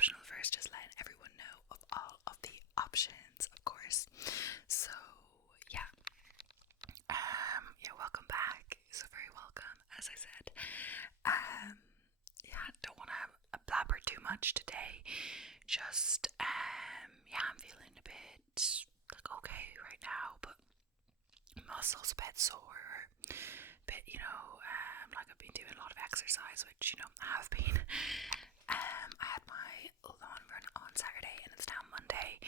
optional first, just letting everyone know of all of the options, of course. So yeah, welcome back. So very welcome, as I said. Don't want to blabber too much today. Just I'm feeling a bit like okay right now, but muscles a bit sore, bit like I've been doing a lot of exercise, which I have been. I had my lawn run on Saturday and it's now Monday,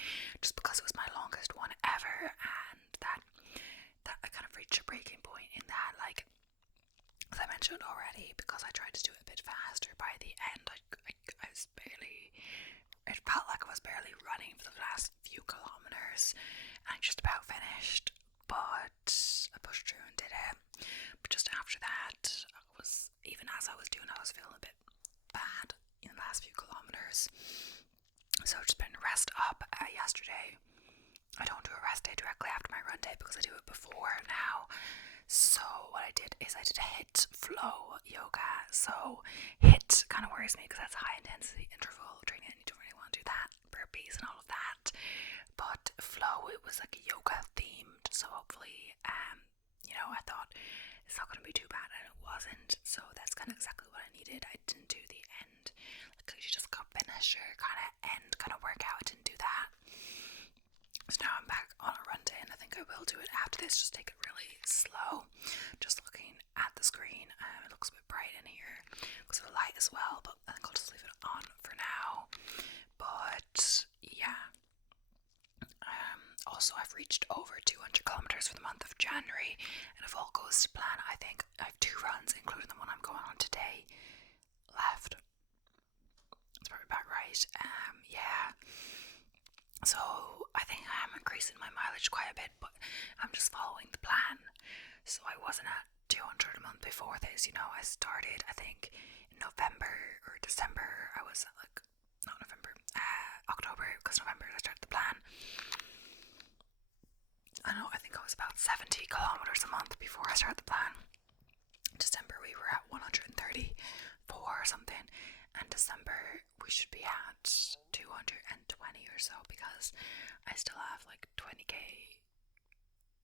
just because it was my longest one ever, and that I kind of reached a breaking point in that, like, as I mentioned already, because I tried to do it a bit faster. By the end, I was barely. It felt like I was barely running for the last few kilometers, and I just about finished. But I pushed through and did it. But just after that, even as I was doing it, I was feeling a bit bad in the last few kilometers. So I've just been rest up yesterday. I don't do a rest day directly after my run day because I do it before now. So what I did is I did a HIIT flow yoga. So HIIT kind of worries me because that's high intensity interval training and you don't really want to do that, burpees and all of that. But flow, it was like a yoga themed, so hopefully I thought it's not going to be too bad, and it wasn't. So that's kind of exactly what I needed. I didn't do the end, like you just got finish your kind of workout. I didn't do that. So now I'm back on a run day, and I think I will do it after this. Just take it really slow. Just looking at the screen, it looks a bit bright in here because of the light as well, but I think I'll just leave it on for now. But yeah. Also, I've reached over 200 kilometers for the month of January, and if all goes to plan, I think I have 2 runs, including the one I'm going on today, left. That's probably about right. So I think I am increasing my mileage quite a bit, but I'm just following the plan. So I wasn't at 200 a month before this. I started, I think, in November or December. I was at October, because November I started the plan. I think I was about 70 kilometers a month before I started the plan. December we were at 134 or something, and December we should be at 220 or so, because I still have like 20k,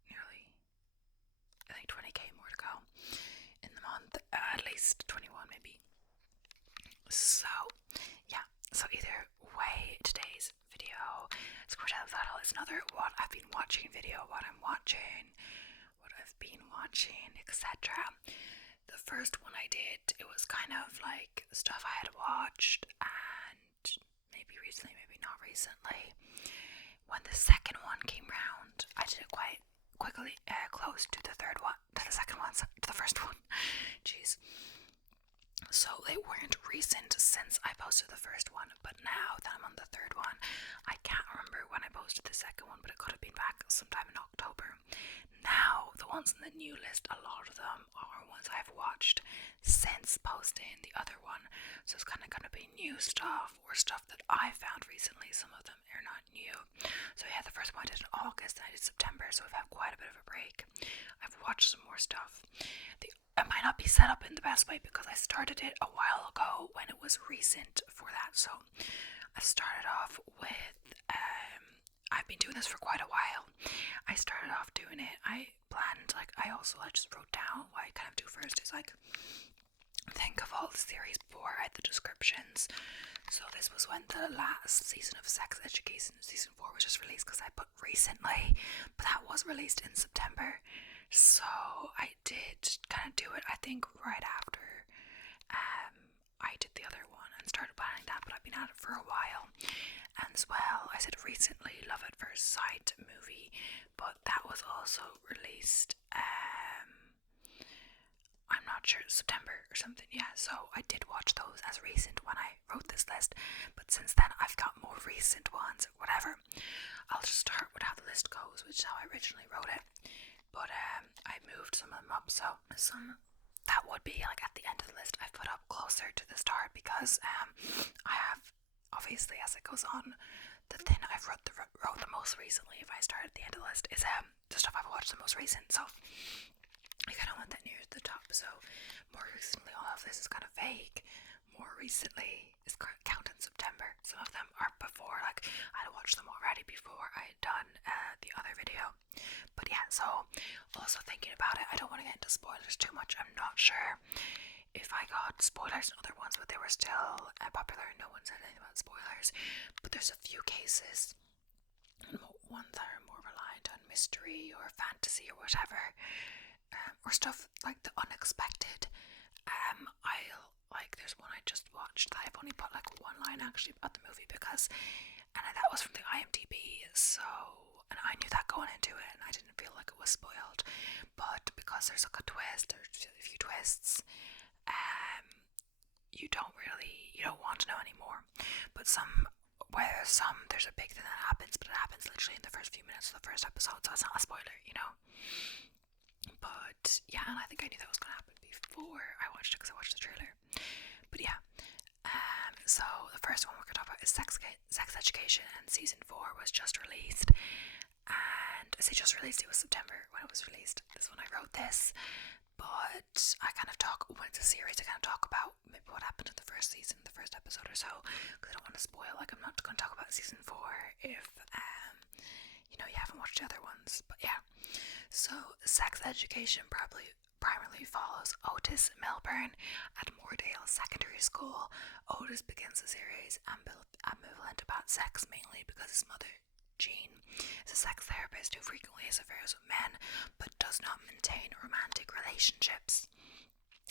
nearly, I think 20k more to go in the month, at least 21 maybe. So yeah, so either way, today's video is going to have the title. It's another what I've been watching video, what I've been watching, etc. The first one I did, it was kind of like stuff I had watched, and maybe recently, maybe not recently. When the second one came round, I did it quite quickly, close to the third one, to the second one, to the first one. Jeez. So they weren't recent since I posted the first one, but now that I'm on the third one, I can't remember when I posted the second one, but it could have been back sometime in October. Now, the ones on the new list, a lot of them are ones I've watched since posting the other one. So it's kind of going to be new stuff, or stuff that I found recently. Some of them are not new. So yeah, the first one I did in August, and I did September, so I've had quite a bit of a break. I've watched some more stuff. It might not be set up in the best way because I started it a while ago when it was recent for that. So I started off with, I've been doing this for quite a while. I started off doing it, I planned, I just wrote down what I kind of do first is think of all the series before I had the descriptions. So this was when the last season of Sex Education, season 4, was just released, because I put recently, but that was released in September. So I did kind of do it, I think, right after I did the other one and started planning that, but I've been at it for a while. And as well, I said recently, Love at First Sight movie, but that was also released, I'm not sure, September or something, yeah. So I did watch those as recent when I wrote this list, but since then I've got more recent ones, whatever. I'll just start with how the list goes, which is how I originally wrote it. But I moved some of them up, so some that would be like at the end of the list I've put up closer to the start, because I have, obviously, as it goes on, the thing I've wrote the most recently, if I start at the end of the list, is the stuff I've watched the most recent. So I kind of want that near the top. So more recently, all of this is kind of vague. More recently is counting September. some of them are before, like I watched them already before I had done the other video. But yeah, so also thinking about it, I don't want to get into spoilers too much. I'm not sure if I got spoilers in other ones, but they were still popular. No one said anything about spoilers. But there's a few cases, ones that are more reliant on mystery or fantasy or whatever, or stuff like the unexpected. I'll like there's one I just watched that I've only put like one line actually about the movie because, and that was from the IMDb, so, and I knew that going into it and I didn't feel like it was spoiled, but because there's like a twist, there's a few twists, you don't want to know anymore. But there's a big thing that happens, but it happens literally in the first few minutes of the first episode, so it's not a spoiler, But yeah, and I think I knew that was going to happen before I watched it because I watched the trailer. But yeah, so the first one we're going to talk about is Sex Education, and season 4 was just released. And I say just released, it was September when it was released. This is when I wrote this. But I kind of when it's a series, I kind of talk about maybe what happened in the first season, the first episode or so, because I don't want to spoil. Like, I'm not going to talk about season 4 if you haven't watched the other ones. But yeah, so Sex Education primarily follows Otis Milburn at Moordale Secondary School. Otis begins the series ambivalent about sex, mainly because his mother, Jean, is a sex therapist who frequently has affairs with men but does not maintain romantic relationships.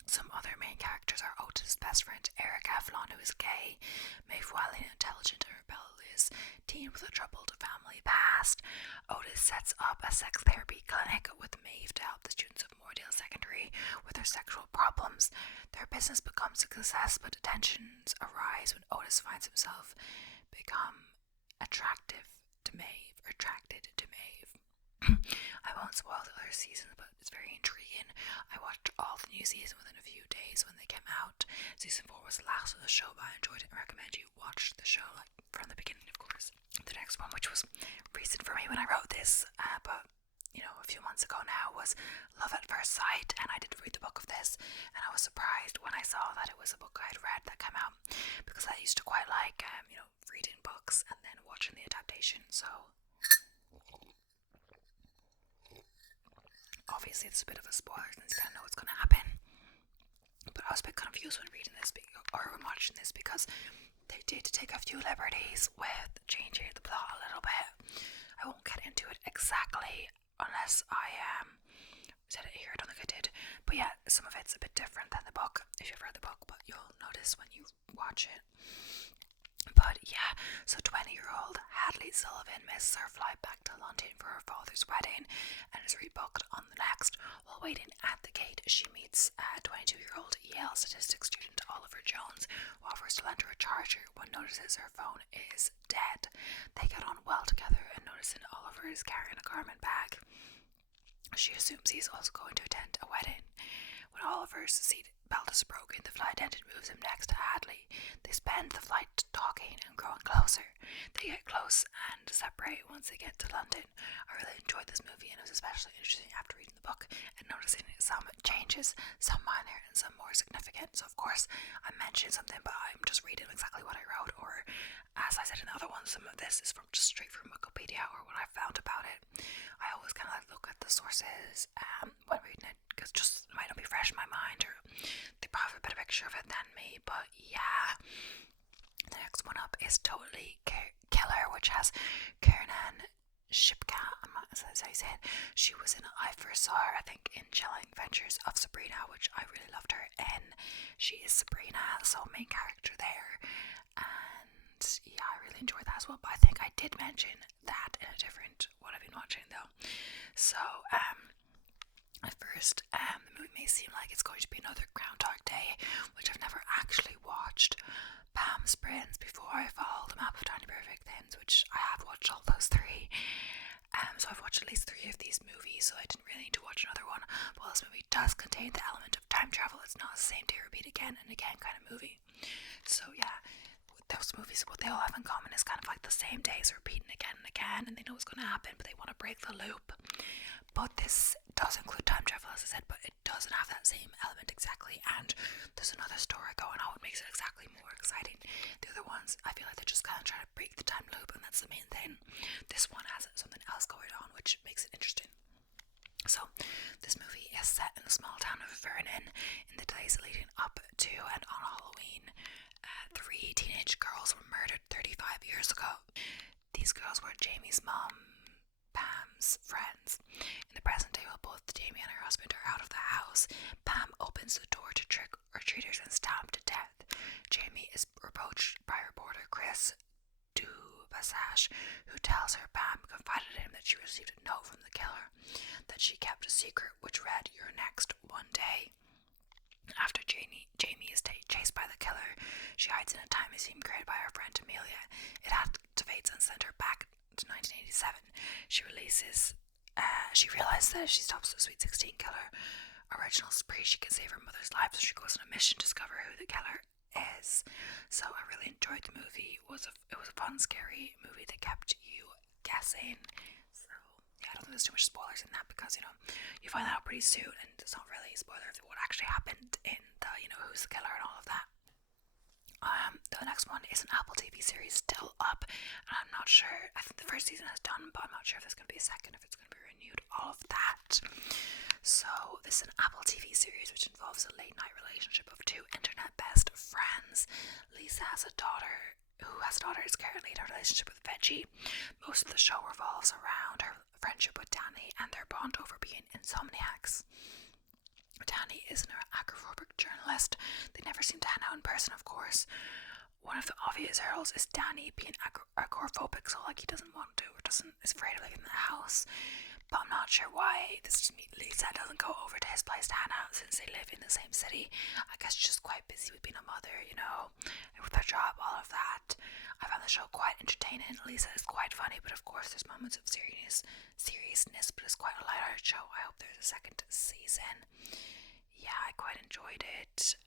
Some other main characters are Otis' best friend Eric Avalon, who is gay, Maeve Welling, intelligent and rebellious teen with a troubled family past. Otis sets up a sex therapy clinic with Maeve to help the students of Moordale Secondary with their sexual problems. Their business becomes a success, but tensions arise when Otis finds himself become attracted to Maeve. I won't spoil the other seasons, but it's very intriguing. I watched all the new season within a few days when they came out. Season 4 was the last of the show, but I enjoyed it and recommend you watch the show like from the beginning, of course. The next one, which was recent for me when I wrote this, but a few months ago now, was Love at First Sight, and I did read the book of this, and I was surprised when I saw that it was a book I had read that came out, because I used to quite like reading books and then watching the adaptation. So obviously it's a bit of a spoiler since you kind of know what's going to happen, but I was a bit confused when reading this or when watching this, because they did take a few liberties with changing the plot a little bit. I won't get into it exactly unless I said it here. I don't think I did, but yeah, some of it's a bit different than the book if you've read the book, but you'll notice when you watch it. But yeah, so 20-year-old Hadley Sullivan misses her flight back to London for her father's wedding and is rebooked on the next. While waiting at the gate, she meets 22-year-old Yale statistics student Oliver Jones, who offers to lend her a charger when notices her phone is dead. They get on well together, and noticing Oliver is carrying a garment bag, she assumes he's also going to attend a wedding. When Oliver's seat belt is broken, the flight attendant moves him next to Hadley. They spend the flight talking and growing closer. They get close and separate once they get to London. I really enjoyed this movie, and it was especially interesting after reading the book and noticing some changes, some minor and some more significant. So of course I'm mentioning something, but I'm just reading exactly what I wrote, or as I said in the other one, some of this is from just straight from Wikipedia or what I found about it. I always kind of look at the sources when reading it, because just it might not be fresh in my mind, or they probably have a better picture of it than me. But yeah, the next one up is Totally Killer, which has Kiernan Shipka. That's how you say it. She was in I First Saw Her, I think, in Chilling Adventures of Sabrina, which I really loved her in. She is Sabrina, so main character there. And yeah, I really enjoyed that as well. But I think I did mention that in a different what I've been watching though. So at first, the movie may seem like it's going to be another Groundhog Day, which I've never actually watched. Palm Springs before I followed The Map of Tiny Perfect Things, which I have watched all those 3. So I've watched at least 3 of these movies, so I didn't really need to watch another one. While this movie does contain the element of time travel, it's not the same day repeat again and again kind of movie. So yeah, those movies, what they all have in common is kind of like the same days repeating again and again, and they know what's going to happen, but they want to break the loop. But this does include time travel, as I said, but it doesn't have that same element exactly, and there's another story going on, which makes it exactly more exciting. The other ones, I feel like they're just kind of trying to break the time loop, and that's the main thing. This one has something else going on, which makes it interesting. So, this movie is set in the small town of Vernon in the days leading up to and on Halloween. 3 teenage girls were murdered 35 years ago. These girls were Jamie's mom, Pam's friends. In the present day, while both Jamie and her husband are out of the house, Pam opens the door to trick-or-treaters and stabbed to death. Jamie is approached by reporter Chris Dubassage, who tells her Pam confided in him that she received a note from the killer that she kept a secret, which read, "You're next one day." After Jamie is chased by the killer, she hides in a time machine created by her friend Amelia. It activates and sends her back to 1987. She realizes that if she stops the Sweet 16 killer original spree, she can save her mother's life, so she goes on a mission to discover who the killer is. So I really enjoyed the movie. It was a fun, scary movie that kept you guessing. So yeah, I don't think there's too much spoilers in that, because you find that out pretty soon, and it's not really a spoiler of what actually happened in the who's the killer and all of that. The next one is an Apple TV series still up, and I'm not sure. I think the first season is done, but I'm not sure if there's going to be a second, if it's going to be renewed, all of that. So this is an Apple TV series which involves a late night relationship of two internet best friends. Lisa has a daughter is currently in a relationship with Veggie. Most of the show revolves around her friendship with Danny and their bond over being insomniacs. Danny is an agoraphobic journalist. They never seem to hang out in person, of course. One of the obvious hurdles is Danny being agoraphobic, so he doesn't want to, or is afraid of living in the house. But I'm not sure why Lisa doesn't go over to his place to hang out, since they live in the same city. I guess she's just quite busy with being a mother, with her job, all of that. I found the show quite entertaining. Lisa is quite funny, but of course there's moments of seriousness, but it's quite a lighthearted show. I hope there's a second season. Yeah, I quite enjoyed it.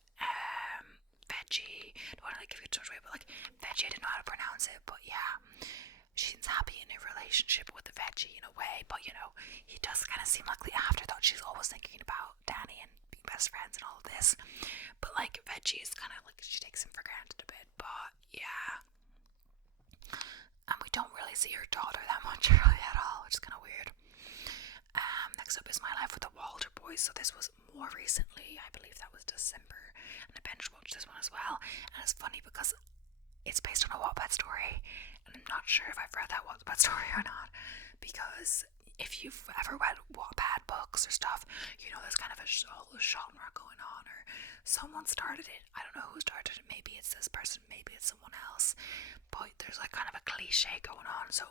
Veggie, don't want to give it too much away, but Veggie, I didn't know how to pronounce it, but yeah, she seems happy in her relationship with the Veggie in a way, but he does kind of seem like the afterthought. She's always thinking about Danny and being best friends and all of this, but Veggie is kind of she takes him for granted a bit, but yeah. And we don't really see her daughter that much really at all, which is kind of weird. Next up is My Life with the Walter Boys. So this was more recently, I believe that was December, and I binge watched this one as well. And it's funny because it's based on a Wattpad story, and I'm not sure if I've read that Wattpad story or not, because if you've ever read Wattpad books or stuff, there's kind of a whole genre going on, or someone started it. I don't know who started it. Maybe it's this person, maybe it's someone else, but there's kind of a cliche going on. So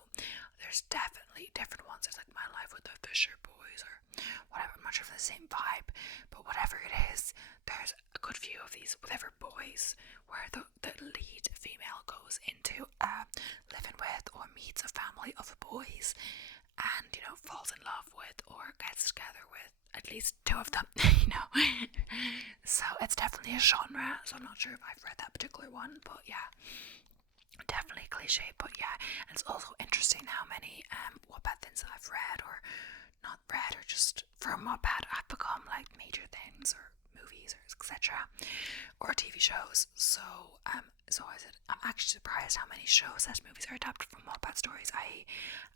there's definitely different ones. There's My Life with the Fisher Boys or whatever. I'm not sure if it's the same vibe, but whatever it is, there's a good few of these whatever boys where the lead female goes into living with or meets a family of boys, and falls in love with or gets together with at least two of them. So it's definitely a genre. So I'm not sure if I've read that particular one, but yeah, definitely cliche, but yeah. And it's also interesting how many Wattpad things I've read or not read, or just from Wattpad have become major things, or movies, or etc., or TV shows. So I'm actually surprised how many shows and movies are adapted from Wattpad stories.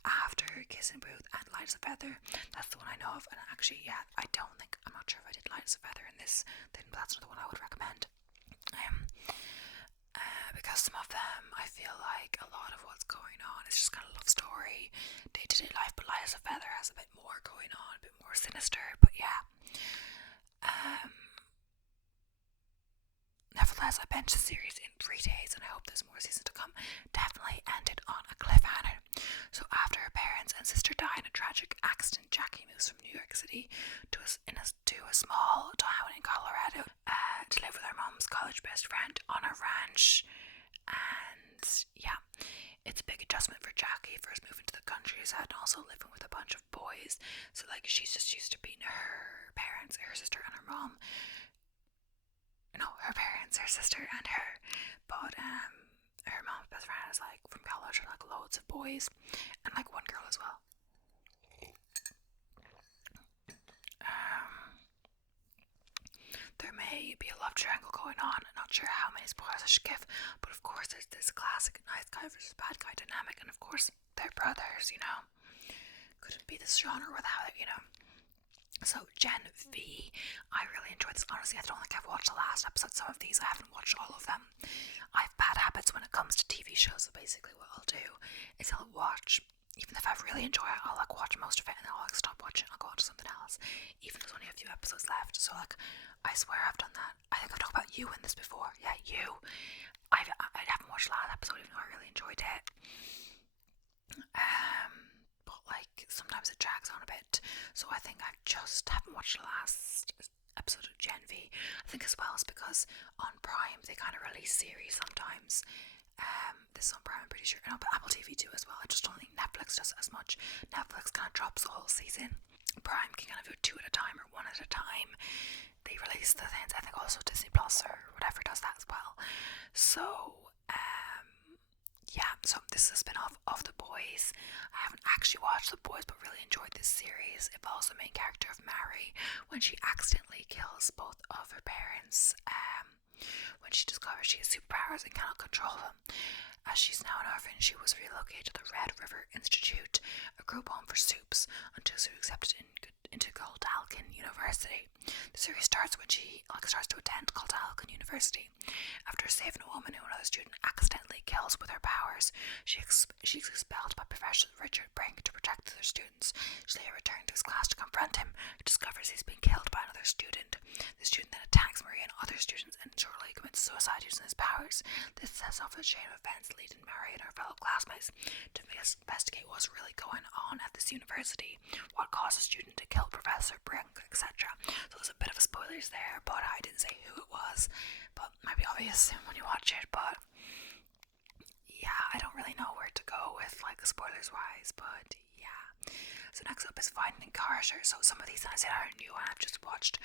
After Kiss and Booth and Light as a Feather, that's the one I know of. And actually, yeah, I'm not sure if I did Light as a Feather in this, then that's another one I would recommend. Because some of them, I feel like a lot of what's going on is just kind of love story, day-to-day life, but Light as a Feather has a bit more going on, a bit more sinister, but yeah. Nevertheless, I binged the series in 3 days, and I hope there's more seasons to come. Definitely ended on a cliffhanger. So after her parents and sister die in a tragic accident, Jackie moves from New York City to a small town in Colorado to live with her mom's college best friend on a ranch. And yeah, it's a big adjustment for Jackie, first moving to the countryside and also living with a bunch of boys. So she's just used to being her parents, her sister and her mom. No, her parents, her sister and her. But best friend is like from college, or like loads of boys, and like one girl as well. There may be a love triangle going on. I'm not sure how many spoilers I should give, but of course there's this classic nice guy versus bad guy dynamic, and of course they're brothers, you know. Couldn't be this genre without it, you know. So Gen V, I really enjoyed this. Honestly, I don't think I've watched the last episode. Some of these I haven't watched all of them. I have bad habits when it comes to TV shows, so basically what I'll do is I'll watch, even if I really enjoy it, I'll like watch most of it and then I'll like stop watching, I'll go on to something else, even if there's only a few episodes left. So like, I swear I've done that. I think I've talked about you in this before. Yeah, you. I haven't watched the last episode even though I really enjoyed it. But like sometimes it drags on a bit, so I think I just haven't watched the last episode of Gen V. I think as well is because on Prime they kind of release series sometimes. This is on Prime, I'm pretty sure. No, but Apple TV too as well. I just don't think Netflix does it as much. Netflix kind of drops the whole season. Prime can kind of do 2 at a time or 1 at a time. They release the things. I think also Disney Plus or whatever does that as well. So yeah, so this is a spin-off of The Boys. I haven't actually watched The Boys, but really enjoyed this series. It follows the main character of Mary when she accidentally kills both of her parents, when she discovers she has superpowers and cannot control them. As she's now an orphan, she was relocated to the Red River Institute, a group home for supes, until she was accepted into Godalkin University. The series starts when she starts to attend Godalkin University. After saving a woman who another student accidentally kills with her powers, she's expelled by Professor Richard Brink to protect other students. She later returns to his class to confront him, who discovers he's been killed by another student. The student then attacks Marie and other students and shortly commits suicide using his powers. This sets off a chain of events leading Mary and her fellow classmates to investigate what's really going on at this university, what caused a student to kill Professor Brink, etc. So there's a bit of spoilers there, but I didn't say who it was, but it might be obvious when you watch it. But yeah, I don't really know where to go with like spoilers wise, but yeah. So next up is Finding Carter. So some of these I said are new and I've just watched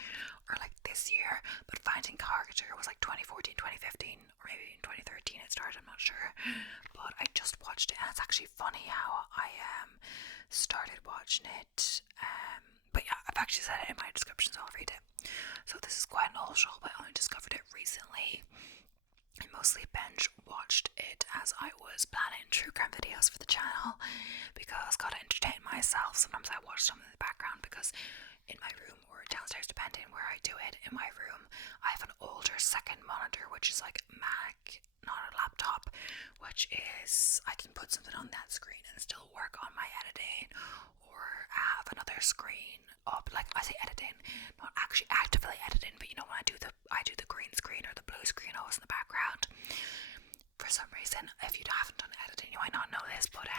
are like this year, but Finding Carter was like 2014, 2015, or maybe in 2013 it started, I'm not sure. But I just watched it and it's actually funny how I started watching it. But yeah, I've actually said it in my description, so I'll read it. So this is quite an old show, but I only discovered it recently. I mostly binge watched it as I was planning true crime videos for the channel because I gotta entertain myself. Sometimes I watch some in the background because in my room or downstairs, depending where I do it, in my room I have an older second monitor which is like Mac, not a laptop, which is I can put something on that screen and still work on my editing, or have another screen up, like I say editing, not actually actively editing, but you know when I do the green screen or the blue screen always in the background. For some reason, if you haven't done editing, you might not know this, but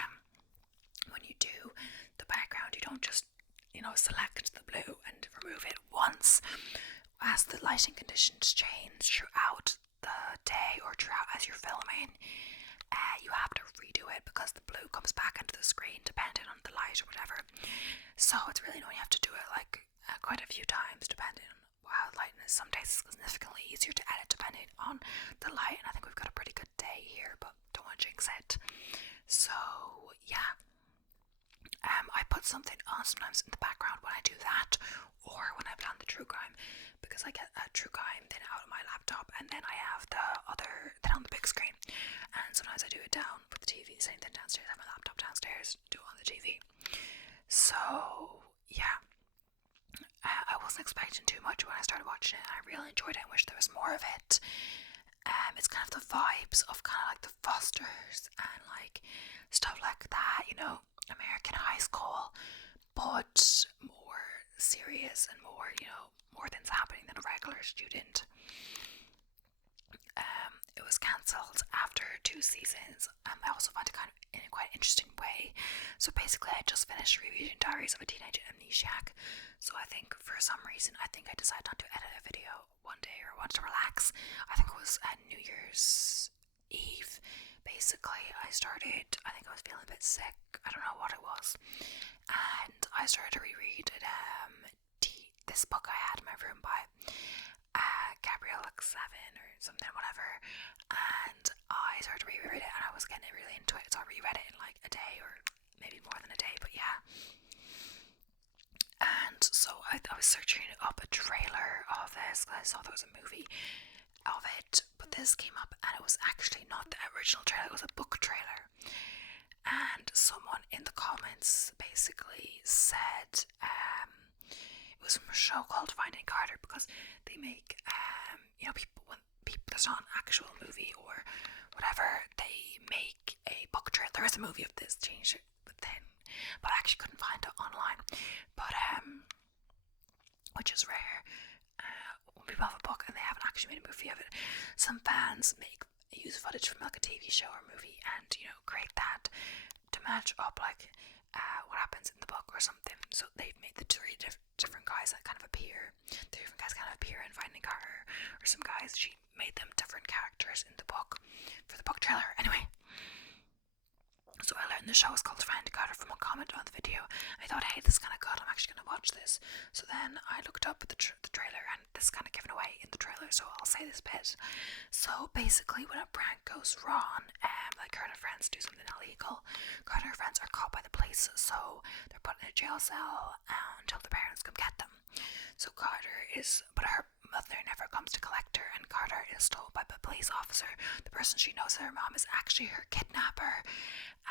when you do the background, you don't just select the blue and remove it once. As the lighting conditions change throughout the day or throughout as you're filming, you have to redo it because the blue comes back into the screen depending on the light or whatever. So it's really annoying. You have to do it like quite a few times depending on how the lighting is. Some days it's significantly easier to edit depending on the light, and I think we've got a pretty good day here, but don't want to jinx it. So yeah, I put something on sometimes in the background when I do that, or when I plan the true crime, because I get a true crime then out of my laptop and then I have the other then on the big screen, and sometimes I do it down with the TV, same thing downstairs. I have my laptop downstairs, do it on the TV. So yeah, I wasn't expecting too much when I started watching it. I really enjoyed it and wish there was more of it. It's kind of the vibes of kind of like the Fosters and like stuff like that, American high school, but more serious and more, more things happening than a regular student. It was cancelled after 2 seasons. I also found it kind of in a quite interesting way. So basically I just finished rereading Diaries of a Teenage Amnesiac. So I think for some reason, I decided not to edit a video one day or wanted to relax. I think it was at New Year's Eve. Basically I think I was feeling a bit sick. I don't know what it was. And I started to reread it, this book I had in my room by Gabrielle X7 or something, whatever, and I started to reread it and I was getting really into it, so I reread it in like a day or maybe more than a day, but yeah. And so I was searching up a trailer of this because I saw there was a movie of it, but this came up and it was actually not the original trailer, it was a book trailer. And someone in the comments basically said it was from a show called Finding Carter, because they make people, when people, there's not an actual movie or whatever, they make a book trailer. There is a movie of this, changed it, but I actually couldn't find it online. But which is rare. When people have a book and they haven't actually made a movie of it, some fans use footage from like a TV show or movie and create that to match up like what happens in the book or something. So they've made the three different guys that kind of appear. The different guys kind of appear in Finding Carter, or some guys, she made them different characters in the book for the book trailer. Anyway, so I learned the show is called Finding Carter from a comment on the video. I thought, hey, this is kind of good, I'm actually going to watch this. So then I looked up the trailer, and this is kind of given away in the trailer, so I'll say this bit. So basically, when a prank goes wrong, like Carter and her friends do something illegal, Carter and her friends are caught by the police, so they're put in a jail cell until the parents come get them. So but her mother never comes to collect her, and Carter is told by the police officer, the person she knows as her mom, is actually her kidnapper,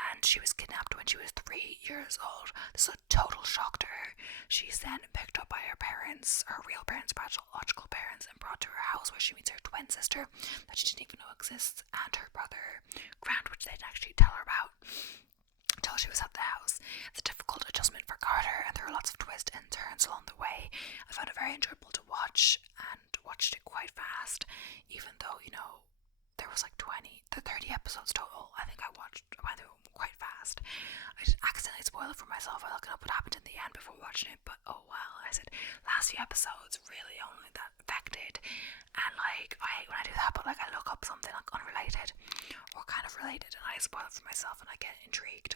and she was kidnapped when she was 3 years old. This is a total shock to her. She's then picked up by her parents, her real parents, biological parents, and brought to her house, where she meets her twin sister that she didn't even know exists, and her brother Grant, which they didn't actually tell her about until she was at the house. It's a difficult adjustment for Carter, and there are lots of twists and turns along the way. I found it very enjoyable to watch, and watched it quite fast, even though there was like 30 episodes total. I think I went through them quite fast. I just accidentally spoiled it for myself by looking up what happened in the end before watching it, but oh well. I said last few episodes really only that affected, and like I hate when I do that, but like I look up something like unrelated or kind of related and I spoil it for myself and I get intrigued.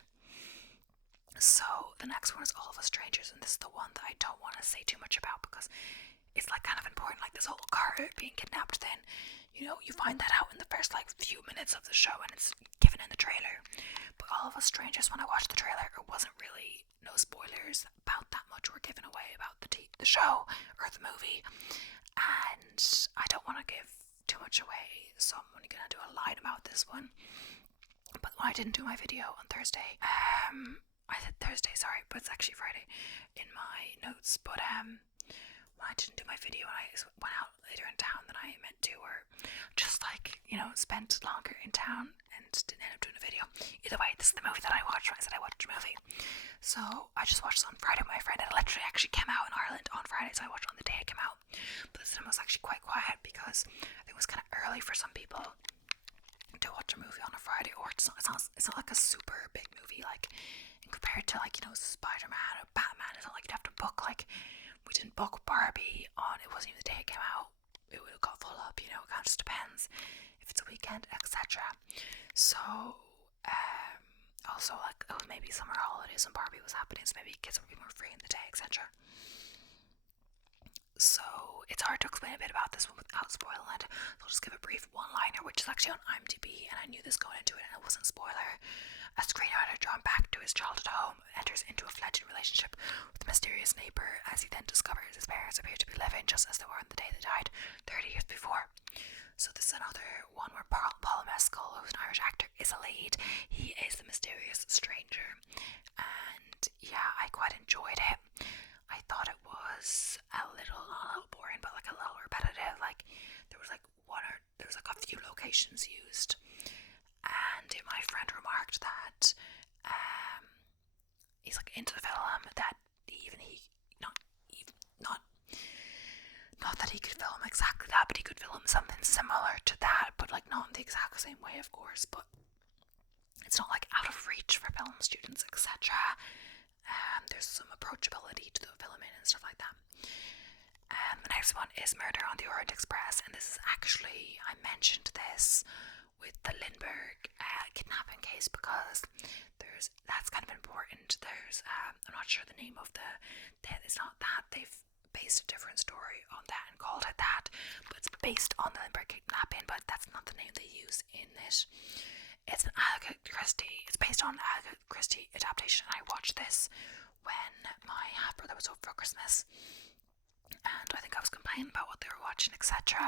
So the next one is All of Us Strangers, and this is the one that I don't want to say too much about because it's like kind of important, like this whole Carter being kidnapped thing. You find that out in the first like few minutes of the show, and it's given in the trailer. But All of Us Strangers, when I watched the trailer, it wasn't really, no spoilers about that much were given away about the show or the movie, and I don't want to give too much away, so I'm only gonna do a line about this one. But when I didn't do my video on Thursday, I said Thursday, sorry, but it's actually Friday in my notes. But when I didn't do my video and I went out later in town than I meant to, or just like, spent longer in town and didn't end up doing a video. Either way, this is the movie that I watched when I said I watched a movie. So I just watched it on Friday with my friend, and it literally actually came out in Ireland on Friday, so I watched it on the day it came out. But this time was actually quite quiet because I think it was kind of early for some people to watch a movie on a Friday, or it's not like a super big movie, like compared to like Spider-Man or Batman. It's not like you'd have to book, like we didn't book Barbie on, it wasn't even the day it came out, it would have got full up, it kind of just depends if it's a weekend, etc. So also like maybe summer holidays and Barbie was happening, so maybe kids would be more free in the day, etc. So it's hard to explain a bit about this one without spoiling it, so I'll just give a brief one-liner, which is actually on IMDb, and I knew this going into it and it wasn't a spoiler. A screenwriter drawn back to his childhood home enters into a fledgling relationship with a mysterious neighbour, as he then discovers his parents appear to be living just as they were on the day they died 30 years before. So this is another one where Paul Mescal, who's an Irish actor, is a lead. He is the mysterious stranger, and yeah, I quite enjoyed it. I thought it was not a little boring, but like a little repetitive. Like there was like a few locations used, and my friend remarked that he's like into the film, that not that he could film exactly that, but he could film something similar to that, but like not in the exact same way, of course, but it's not like out of reach for film students, etc. There's some approachability to the filming and stuff like that. The next one is Murder on the Orient Express, and this is actually, I mentioned this with the Lindbergh kidnapping case because that's kind of important. I'm not sure the name of it's not that, they've based a different story on that and called it that, but it's based on the Lindbergh kidnapping, but that's not the name they use in it. It's an Agatha Christie. It's based on Agatha Christie adaptation. And I watched this when my half brother was over for Christmas, and I think I was complaining about what they were watching, etc.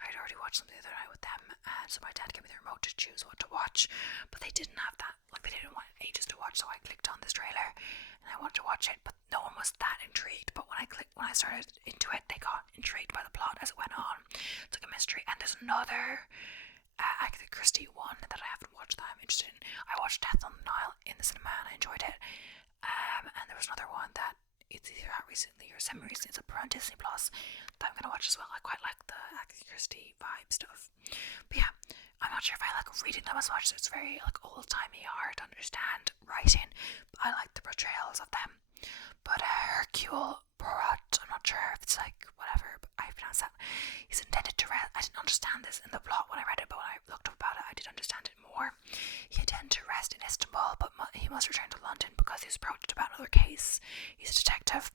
I'd already watched something the other night with them, and so my dad gave me the remote to choose what to watch, but they didn't have that. Like, they didn't want ages to watch, so I clicked on this trailer and I wanted to watch it, but no one was that intrigued. But when I started into it, they got intrigued by the plot as it went on. It's like a mystery. And there's another Agatha Christie one that I haven't watched that I'm interested in. I watched Death on the Nile in the cinema and I enjoyed it. And there was another one that it's either out recently or semi-recently. It's up on Disney Plus that I'm gonna watch as well. I quite like the Agatha Christie vibe stuff. But yeah, I'm not sure if I like reading them as much. So it's very like old-timey, hard to understand writing. But I like the portrayals of them. But Hercule Poirot, I'm not sure if it's like whatever, but I pronounce that. He's intended to rest. I didn't understand this in the plot when I read it, but when I looked up about it, I did understand it more. He intended to rest in Istanbul, but he must return to London because he was approached about another case. He's a detective.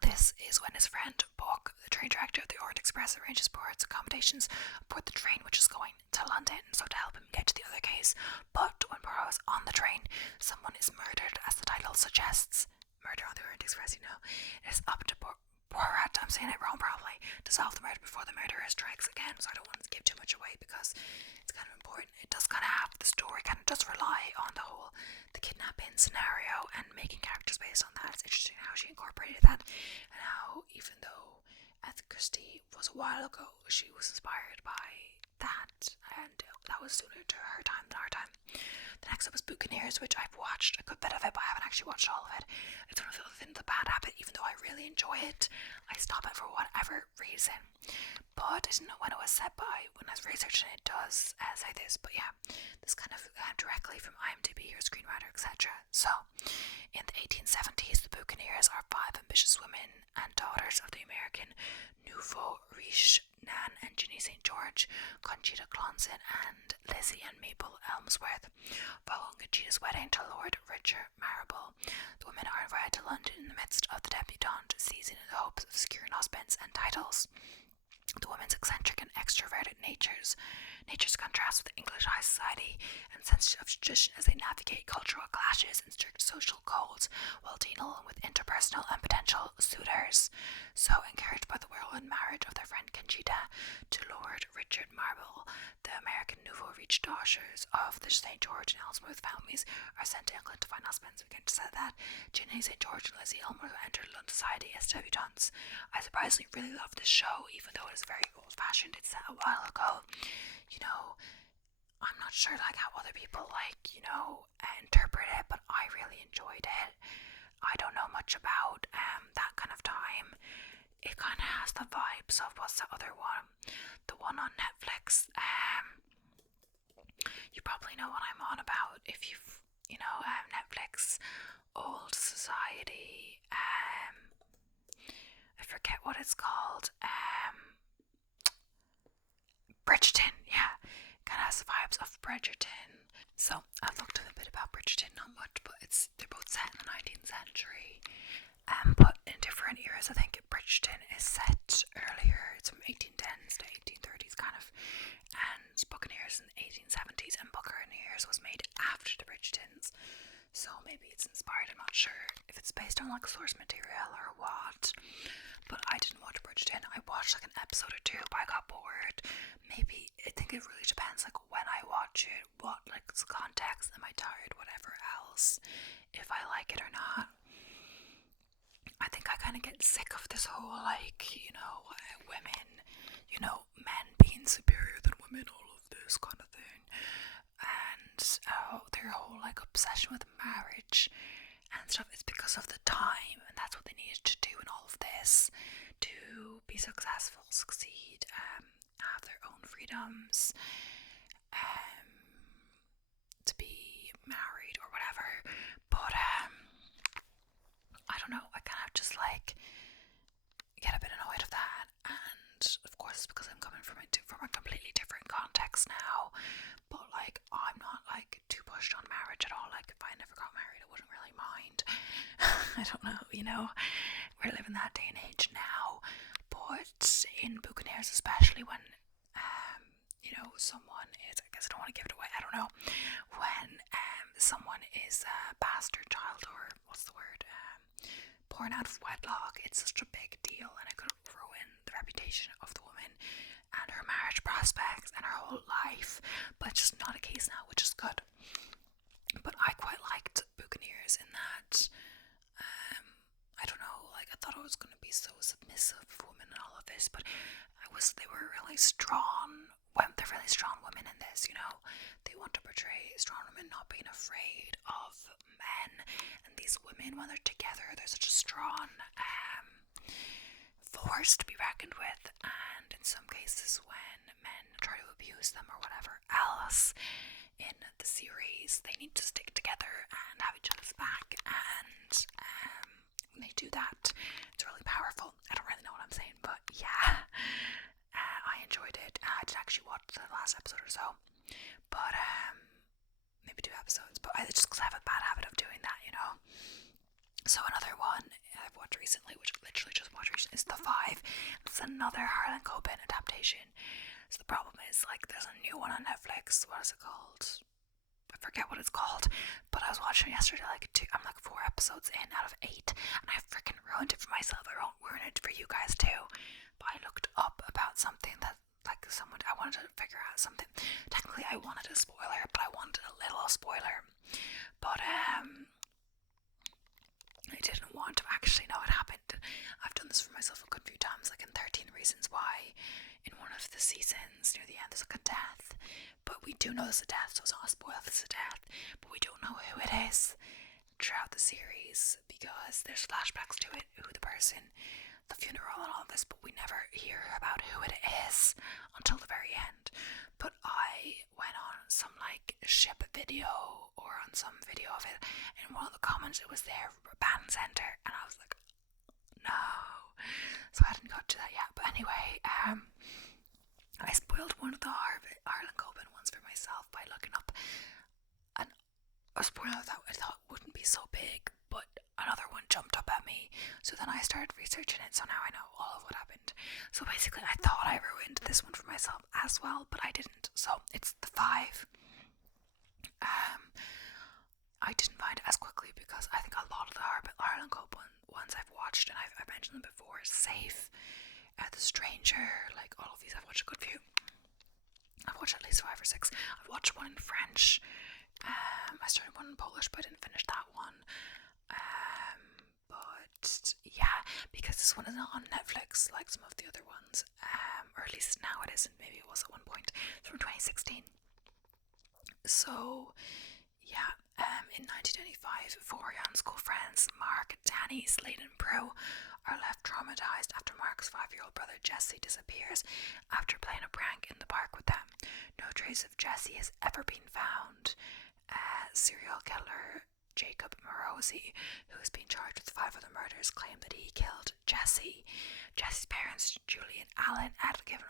This is when his friend Buck, the train director of the Orient Express, arranges Poirot's accommodations aboard the train which is going to London, so to help him get to the other case. But when Poirot is on the train, someone is murdered, as the title suggests. Murder on the Orient Express, you know. It is up to Poirot, I'm saying it wrong probably, to solve the murder before the murderer strikes again, so I don't want to give too much away because it's kind of important. It does kind of have, the story kind of does rely on the whole, the kidnapping scenario and making characters based on that. It's interesting how she incorporated that and how, even though Agatha Christie was a while ago, she was inspired by that, and that was sooner to her time than our time. The next up was Buccaneers, which I've watched a good bit of it, but I haven't actually watched all of it. It's one of the bad habit, even though I really enjoy it, I stop it for whatever reason. But I didn't know when it was set by. When I was researching it, does say this, but yeah, this kind of directly from IMDb or screenwriter, etc. So, in the 1870s, the Buccaneers are 5 ambitious women and daughters of the American Nouveau Riche, Nan and Ginny St. George, Conchita Clonson, and Lizzie and Mabel Elmsworth. Following Conchita's wedding to Lord Richard Marrable, the women are invited to London in the midst of the debutante season in the hopes of securing husbands and titles. The women's eccentric and extroverted natures contrast with English high society and sensitive tradition as they navigate cultural clashes and strict social codes while dealing with interpersonal and potential suitors. So, encouraged by the whirlwind marriage of their friend Conchita to Lord Richard Marrable, the American Nouveau Riche daughters of the St. George and Elmsworth families are sent to England to find husbands. We can say that Ginny St. George and Lizzie Elmsworth entered London society as debutantes. I surprisingly really love this show, even though it is very old-fashioned. It's set a while ago. You know, I'm not sure like how other people interpret it, but I really enjoyed it. I don't know much about that kind of time. It kind of has the vibes of what's the other one, the one on Netflix. You probably know what I'm on about if you've Netflix, Old Society. I forget what it's called. Bridgerton, yeah, kind of has the vibes of Bridgerton. So I've looked a bit about Bridgerton, not much, but they're both set in the 19th century, but in different eras. I think Bridgerton is set earlier. It's from 1810s to 1830s, kind of, and Buccaneers in the 1870s, and Buccaneers was made after the Bridgertons. So maybe it's inspired. I'm not sure if it's based on like source material or what. But I didn't watch Bridgerton. I watched like an episode or two, but I got bored. Maybe, I think it really depends like when I watch it, what like context, am I tired, whatever else, if I like it or not. I think I kind of get sick of this whole women, men being superior than women, all of this kind of thing, and their whole like obsession with marriage and stuff. It's because of the time, and that's what they needed to do in all of this to be successful, succeed, have their own freedoms, to be married or whatever. But I don't know, I kind of just like get a bit annoyed of that, and of course it's because I'm coming from a completely different context now. But like, I'm not like too pushed on marriage at all. Like, if I never got married, I wouldn't really mind. I don't know, we're living that day and age now. But in Buccaneers, especially when someone is, I guess I don't want to give it away. I don't know. When someone is a bastard child, or what's the word, born out of wedlock, it's such a big deal, and it could ruin the reputation of the woman and her marriage prospects and her whole life. But it's just not a case now, which is good. But I quite liked Buccaneers in that, I don't know, like, I thought I was going to be so submissive women and all of this, but they were really strong. They're really strong women in this, you know. They want to portray strong women not being afraid of men, and these women, when they're together, they're such a strong force to be reckoned with. And in some cases, when men try to abuse them or whatever else in the series, they need to stick together and have each other's back, and when they do that, it's really powerful. I don't really know what I'm saying, but yeah, I enjoyed it. I didn't actually watch the last episode or so, but maybe 2 episodes, but I just have a bad habit of doing that, you know. So another one I've watched recently, which I literally just watched recently, is The Five. It's another Harlan Coben adaptation. So the problem is, like, there's a new one on Netflix. What is it called? I forget what it's called, but I was watching it yesterday. I'm like 4 episodes in out of 8, and I freaking ruined it for myself. I won't ruin it for you guys too. But I looked up about something that, like, I wanted to figure out something. Technically, I wanted a spoiler, but I wanted a little spoiler. But I didn't want to actually know what happened. I've done this for myself a good few times, like in 13 Reasons Why. In one of the seasons, near the end, there's like a death. But we do know there's a death, so it's not a spoil if it's a death. But we don't know who it is throughout the series, because there's flashbacks to it, who the person, the funeral and all this, but we never hear about who it is until the very end. But I went on some like ship video, or on some video of it, and in one of the comments it was there for Band Center, and I was like, no. So I hadn't got to that yet. But anyway, I spoiled one of the Harlan Coben ones for myself by looking up a spoiler that I thought wouldn't be so big, but another one jumped up at me. So then I started researching it, so now I know all of what happened. So basically, I thought I ruined this one for myself as well, but I didn't. So it's The Five. I didn't find it as quickly because I think a lot of the Harlan Coben ones I've watched, and I've mentioned them before, Safe, The Stranger, like all of these I've watched a good few. I've watched at least 5 or 6. I've watched one in French. I started one in Polish, but I didn't finish that one. But yeah, because this one is not on Netflix like some of the other ones, or at least now it isn't. Maybe it was at one point. It's from 2016. So yeah, in 1995, 4 young school friends, Mark, Danny, Slade and Prue, are left traumatized after Mark's 5-year-old brother Jesse disappears after playing a prank in the park with them. No trace of Jesse has ever been found. Serial killer Jacob Morosi, who has been charged with 5 other murders, claimed that he killed Jesse. Jesse's parents, Julie and Alan, had given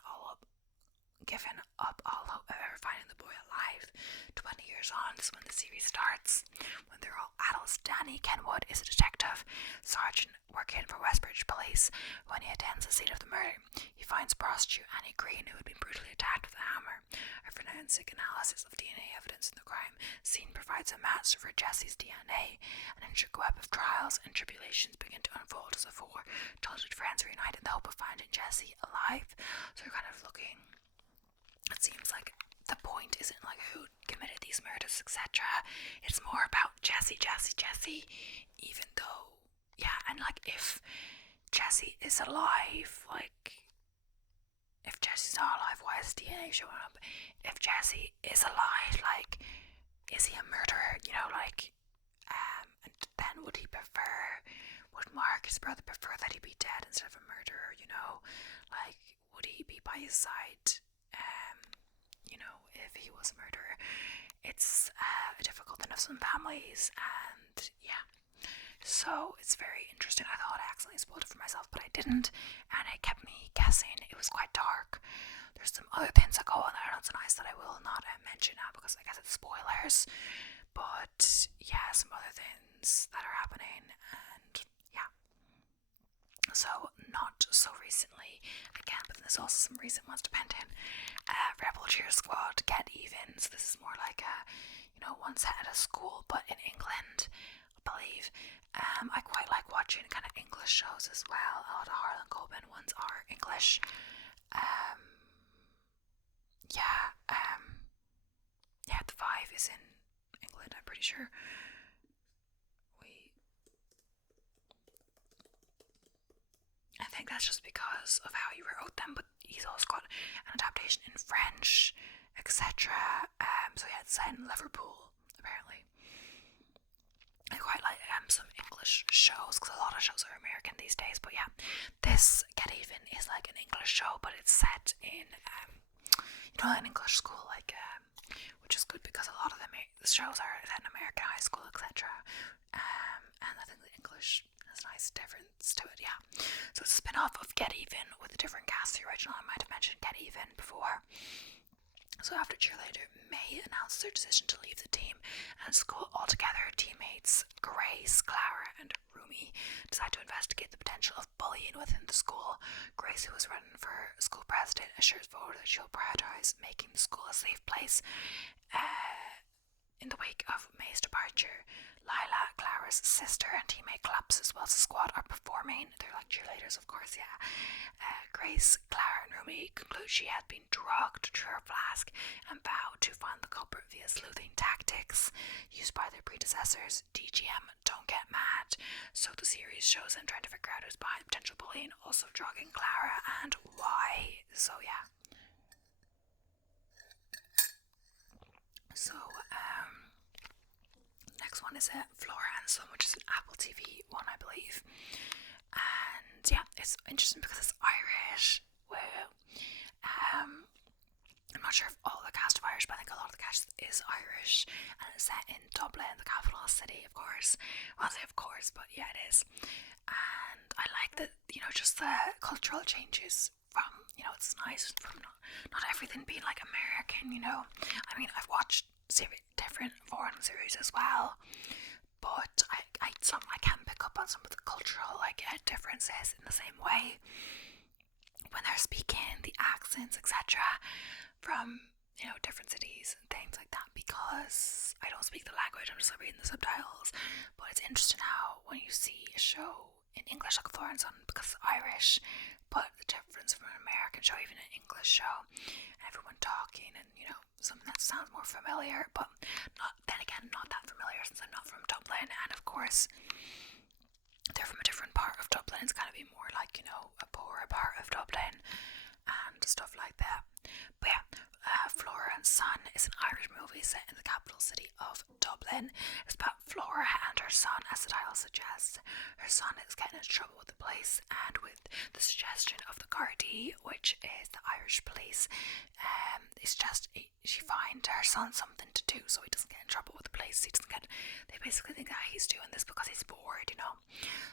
up all hope of ever finding the boy alive. 20 years on is when the series starts. When they're all adults, Danny Kenwood is a detective sergeant working for Westbridge Police. When he attends the scene of the murder, he finds prostitute Annie Green, who had been brutally attacked with a hammer. A forensic analysis of DNA evidence in the crime scene provides a match for Jesse's DNA. An intricate web of trials and tribulations begin to unfold as the 4 childhood friends reunite in the hope of finding Jesse alive. So you're kind of looking. It seems like the point isn't like who committed these murders, etc. It's more about Jesse, even though, yeah, and like if Jesse is alive, like, if Jesse's not alive, why is DNA showing up? If Jesse is alive, like, is he a murderer, you know, like, and then would Mark, his brother, prefer that he be dead instead of a murderer, you know, like, would he be by his side, you know, if he was a murderer? It's difficult enough some families, and yeah, so it's very interesting. I thought I accidentally spoiled it for myself, but I didn't, and it kept me guessing. It was quite dark. There's some other things that go on there on tonight's that I will not mention now because I guess it's spoilers, but yeah, some other things that are happening, and yeah, so not so recently again, but there's also some recent ones depending. Rebel Cheer Squad, Get Even. So this is more like a, one set at a school, but in England, I believe. I quite like watching kind of English shows as well. A lot of Harlan Coben ones are English. Yeah, The Five is in England, I'm pretty sure. I think that's just because of how he wrote them, but he's also got an adaptation in French, etc. So yeah, it's set in Liverpool, apparently. I quite like some English shows, because a lot of shows are American these days, but yeah, this Get Even is like an English show, but it's set in, an English school, like, which is good because a lot of the shows are set in American high school, etc. And I think the English has a nice difference to it, yeah. So it's a spin-off of Get Even with a different cast. The original, I might have mentioned Get Even before. So after cheerleader May announced their decision to leave the team and school altogether, teammates Grace, Clara and Rumi decided to investigate the potential of bullying within the school. Grace, who was running for school president, assures voters that she'll prioritise making the school a safe place. In the wake of May's departure, Lila, Clara's sister and teammate Claps, as well as the squad, are performing. They're like cheerleaders, of course, yeah. Grace, Clara and Rumi conclude she had been drugged to her flask and vowed to find the culprit via sleuthing tactics used by their predecessors. DGM Don't Get Mad. So the series shows them trying to figure out who's behind potential bullying, also drugging Clara, and why. So yeah. So next one is Flora and Son, which is an Apple TV one, I believe. And yeah, it's interesting because it's Irish. Well, I'm not sure if all the cast of Irish, but I think a lot of the cast is Irish, and it's set in Dublin, the capital city, of course. Well, I say of course, but yeah, it is. And I like that, just the cultural changes from, it's nice from not everything being like American, I mean, I've watched different foreign series as well, but I can pick up on some of the cultural differences in the same way when they're speaking, the accents, etc. from different cities and things like that, because I don't speak the language, I'm just reading the subtitles. But it's interesting how when you see a show in English like Florence on, because it's Irish, but the difference from an American show, even an English show, and everyone talking and something that sounds more familiar, but not that familiar since I'm not from Dublin, and of course they're from a different part of Dublin. It's gonna be more like a poorer part of Dublin and stuff like that. But yeah, Flora and Son is an Irish movie set in the capital city of Dublin. It's about Flora and her son, as the title suggests. Her son is getting into trouble with the police, and with the suggestion of the Gardaí, which is the Irish police, she finds her son something to do so he doesn't get in trouble with the police. They basically think that he's doing this because he's bored,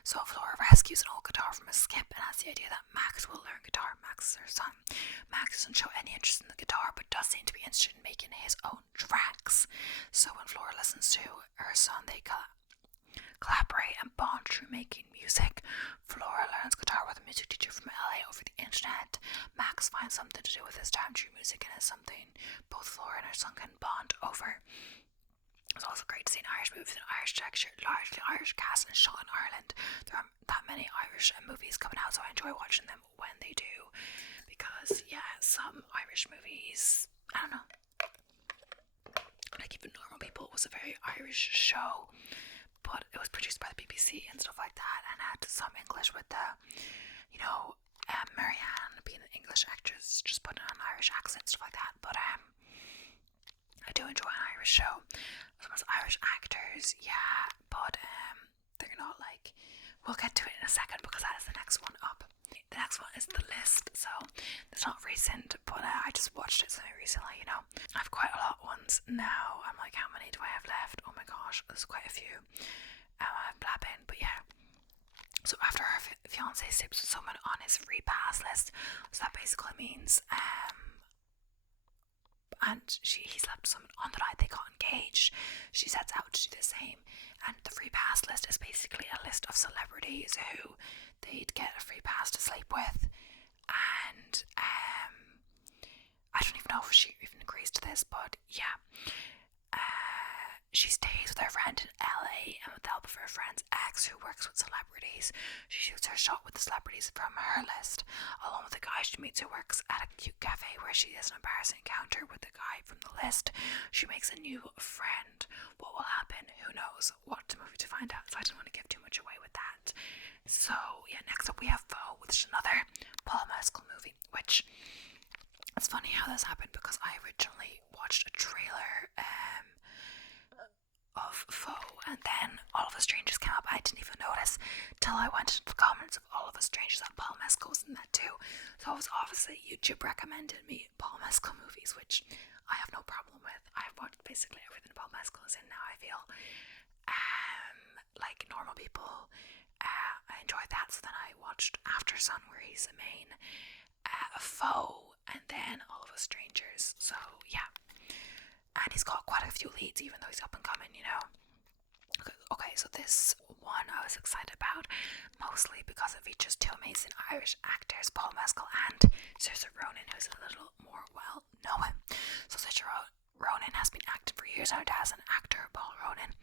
So Flora rescues an old guitar from a skip and has the idea that Max will learn guitar. Max is her son. Max doesn't show any interest in the guitar, but does seem to be interested in making his own tracks. So when Flora listens to her son, they collaborate and bond through making music. Flora learns guitar with a music teacher from LA over the internet. Max finds something to do with his time through music, and is something both Flora and her son can bond over. It's also great to see an Irish movie with an Irish texture, largely Irish cast, and shot in Ireland. There aren't that many Irish movies coming out, so I enjoy watching them when they do, because yeah, some Irish movies, I don't know, like even Normal People was a very Irish show, but it was produced by the BBC and stuff like that, and had some English with the, Marianne being an English actress, just putting on an Irish accent, stuff like that. But I do enjoy an Irish show. Some Irish actors, yeah, but they're not like. We'll get to it in a second because that is the next one up. The next one is The List, so it's not recent, but I just watched it so recently, I have quite a lot of ones now. I'm like, how many do I have left? Oh my gosh, there's quite a few. I'm blabbing, but yeah. So after her fiance sleeps with someone on his free pass list, so that basically means and he slept with someone on the night they got engaged. She sets out to do the same, and the free pass list is basically a list of celebrities who they'd get a free pass to sleep with, and I don't even know if she even agrees to this, but yeah. She stays with her friend in LA, and with the help of her friend's ex who works with celebrities, she shoots her shot with the celebrities from her list, along with the guy she meets who works at a cute cafe where she has an embarrassing encounter with the guy from the list. She makes a new friend. What will happen? Who knows? Watch the movie to find out, so I didn't want to give too much away with that. So yeah, next up we have Foe, which is another Paul Mescal movie, which it's funny how this happened because I originally watched a trailer of Foe, and then All of Us Strangers came up. I didn't even notice till I went into the comments of All of Us Strangers that Paul Mescal was in that too. So it was obviously YouTube recommended me Paul Mescal movies, which I have no problem with. I've watched basically everything Paul Mescal is in now, I feel. Like Normal People, I enjoyed that. So then I watched After Sun, where he's the main, Foe, and then All of Us Strangers. So yeah. And he's got quite a few leads, even though he's up and coming, you know. Okay, so this one I was excited about, mostly because it features two amazing Irish actors, Paul Mescal and Saoirse Ronan, who's a little more well known. So Saoirse Ronan has been acting for years now as an actor, Paul Ronan.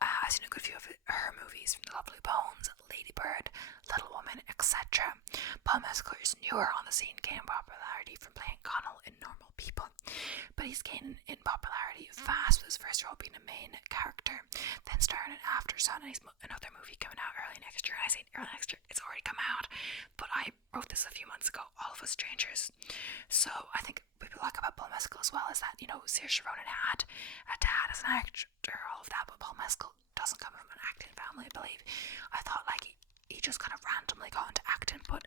I've seen a good few of her movies, from The Lovely Bones, Lady Bird, Little Woman, etc. Paul Mescal is newer on the scene, gaining popularity from playing Connell in Normal People, but he's gaining in popularity fast, with his first role being a main character, then starring in After Sun, and he's another movie coming out early next year. I say early next year, it's already come out, but I wrote this a few months ago, All of Us Strangers. So I think what people like about Paul Mescal as well is that, you know, Saoirse Ronan had a dad as an actor, all of that, but Paul Mescal doesn't come from an acting family, I believe. I thought like he just kind of randomly got into acting, but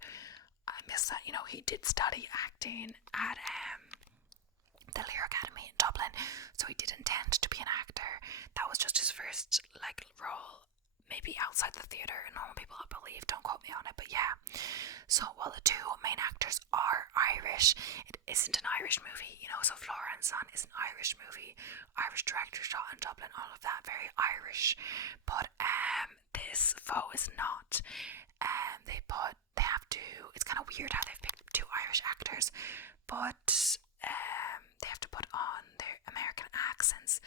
I missed that, you know, he did study acting at the Lear Academy in Dublin, so he did intend to be an actor. That was just his first like role, maybe outside the theatre and Normal People, I believe, don't quote me on it, but yeah. So while the two main actors are Irish, it isn't an Irish movie, you know. So Flora and Son is an Irish movie, Irish director, shot in Dublin, all of that, very Irish. But this Foe is not. They have to. It's kind of weird how they've picked two Irish actors, but they have to put on their American accents,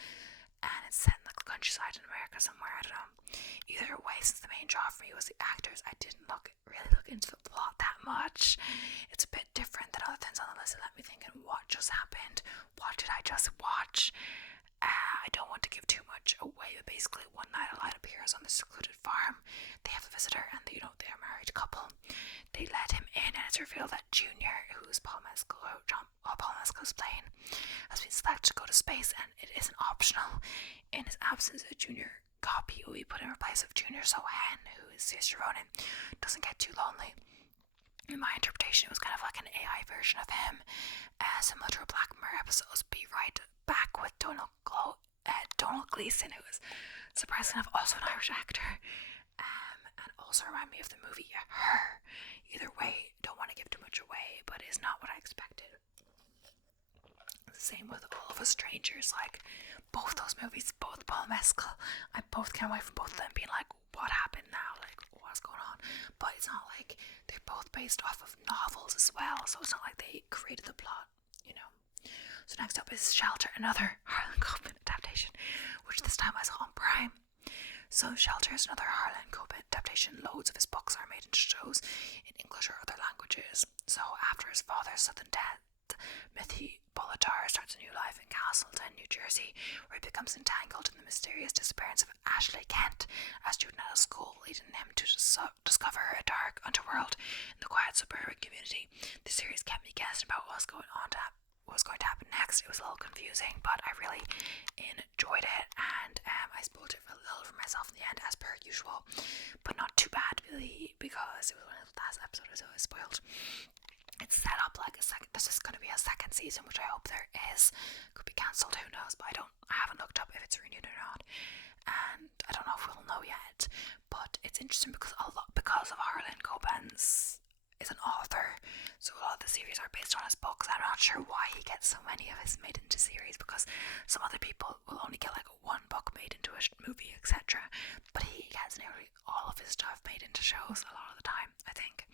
and it's set in like the countryside in America somewhere. I don't know. Either way, since the main draw for me was the actors, I didn't really look into the plot that much. It's a bit different than other things on the list. It let me think, what just happened? What did I just watch? I don't want to give too much away, but basically one night a light appears on the secluded farm. They have a visitor, and they are a married couple. They let him in, and it's revealed that Junior, who's Paul Mescal's playing, has been selected to go to space, and it isn't optional. In his absence, a Junior copy will be put in place of Junior, so Hen, who is Saoirse Ronan, doesn't get too lonely. In my interpretation, it was kind of like an AI version of him, similar to a Black Mirror episodes. Be right back with Donald Gleeson, who is surprisingly enough also an Irish actor, and also remind me of the movie Her. Either way, don't want to give too much away, but it's not what I expected. Same with All of Us Strangers, like both those movies, both Paul Mescal, I both came away from both of them being like, what happened now, like what's going on? But it's not like they're both based off of novels as well, so it's not like they created the plot, you know. So next up is Shelter, another Harlan Coben adaptation, which this time I saw on Prime. So Shelter is another Harlan Coben adaptation. Loads of his books are made into shows in English or other languages. So after his father's sudden death, Mithy Bolitar starts a new life in Castleton, New Jersey, where he becomes entangled in the mysterious disappearance of Ashley Kent, a student at a school, leading him to discover a dark underworld in the quiet suburban community. The series kept me guessing about what was going to happen next. It was a little confusing, but I really enjoyed it, and I spoiled it a little for myself in the end, as per usual, but not too bad really, because it was one of the last episodes I spoiled. It's set up like this is going to be a second season, which I hope there is. Could be cancelled, who knows, but I haven't looked up if it's renewed or not, and I don't know if we'll know yet. But it's interesting because of Harlan Coben's is an author, so a lot of the series are based on his books. I'm not sure why he get so many of his made into series, because some other people will only get like one book made into a movie, etc. But he gets nearly all of his stuff made into shows a lot of the time, I think.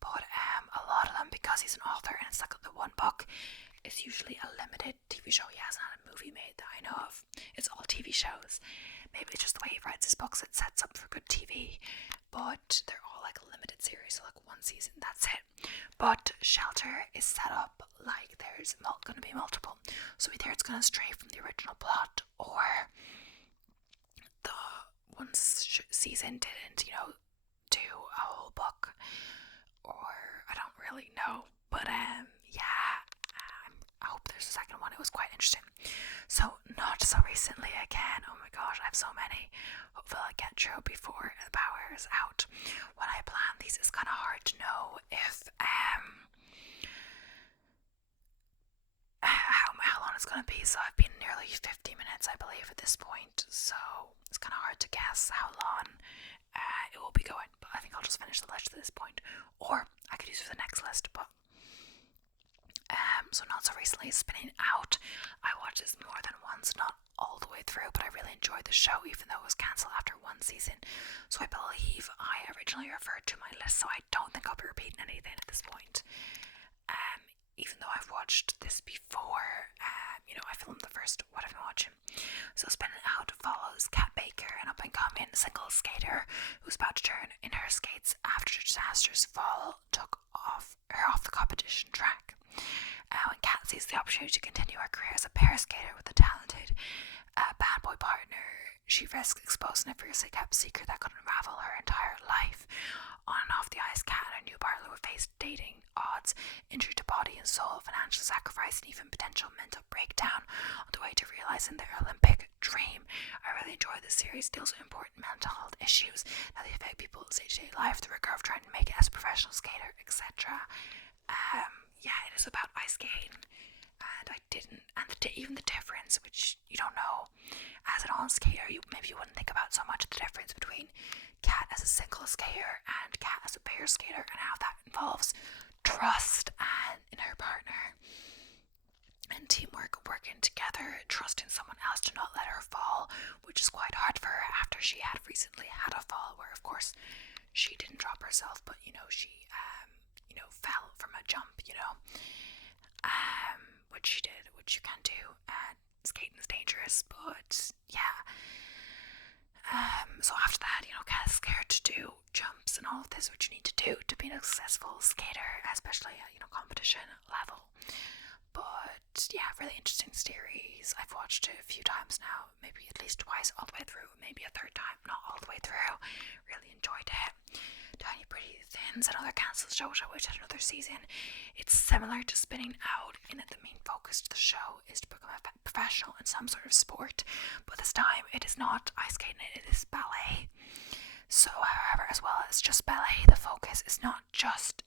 But a lot of them, because he's an author and it's like the one book, it's usually a limited TV show. He hasn't had a movie made that I know of. It's all TV shows. Maybe it's just the way he writes his books, it sets up for good TV. But they're all like a limited series, so like one season, that's it. But Shelter is set up like there's going to be multiple. So either it's going to stray from the original plot, or the one season didn't, do a whole book, or I don't really know. But I hope there's a second one. It was quite interesting. So not so recently again. Oh my gosh, I have so many. Hopefully I'll get through before the power is out. When I plan these, it's kind of hard to know if how long it's going to be. So I've been nearly 50 minutes, I believe, at this point. So it's kind of hard to guess how long it will be going. But I think I'll just finish the list at this point, or I could use it for the next list. But so not so recently, Spinning Out. I watched this more than once, not all the way through, but I really enjoyed the show, even though it was cancelled after one season. So I believe I originally referred to my list, so I don't think I'll be repeating anything at this point. Even though I've watched this before, I filmed the first what I've been watching. So Spinning Out follows Kat Baker, an up-and-coming single skater who's about to turn in her skates after a disastrous fall took her off the competition track. When Kat sees the opportunity to continue her career as a pair skater with a talented bad boy partner, she risks exposing a fiercely kept secret that could unravel her entire life. On and off the ice, Kat and her new partner will face dating odds, injury to body and soul, financial sacrifice, and even potential mental breakdown on the way to realizing their Olympic dream. I really enjoy this series. It deals with important mental health issues that they affect people's day-to-day life, the rigor of trying to make it as a professional skater, etc. It is about ice skating, and even the difference, which you don't know as an on skater, maybe you wouldn't think about so much, the difference between Kat as a single skater and Kat as a pair skater, and how that involves trust and in her partner and teamwork, working together, trusting someone else to not let her fall, which is quite hard for her after she had recently had a fall where, of course, she didn't drop herself, but she fell from a jump, which she did, which you can do, and skating is dangerous, but yeah. So after that, Kat is scared to do jumps and all of this, which you need to do to be a successful skater, especially at, competition level. But yeah, really interesting series. I've watched it a few times now, maybe at least twice all the way through, maybe a third time, not all the way through. Really enjoyed it. Tiny Pretty Things, another cancelled show which I wish had another season. It's similar to Spinning Out in that the main focus of the show is to become a professional in some sort of sport, but this time it is not ice skating, it is ballet. So however, as well as just ballet, the focus is not just,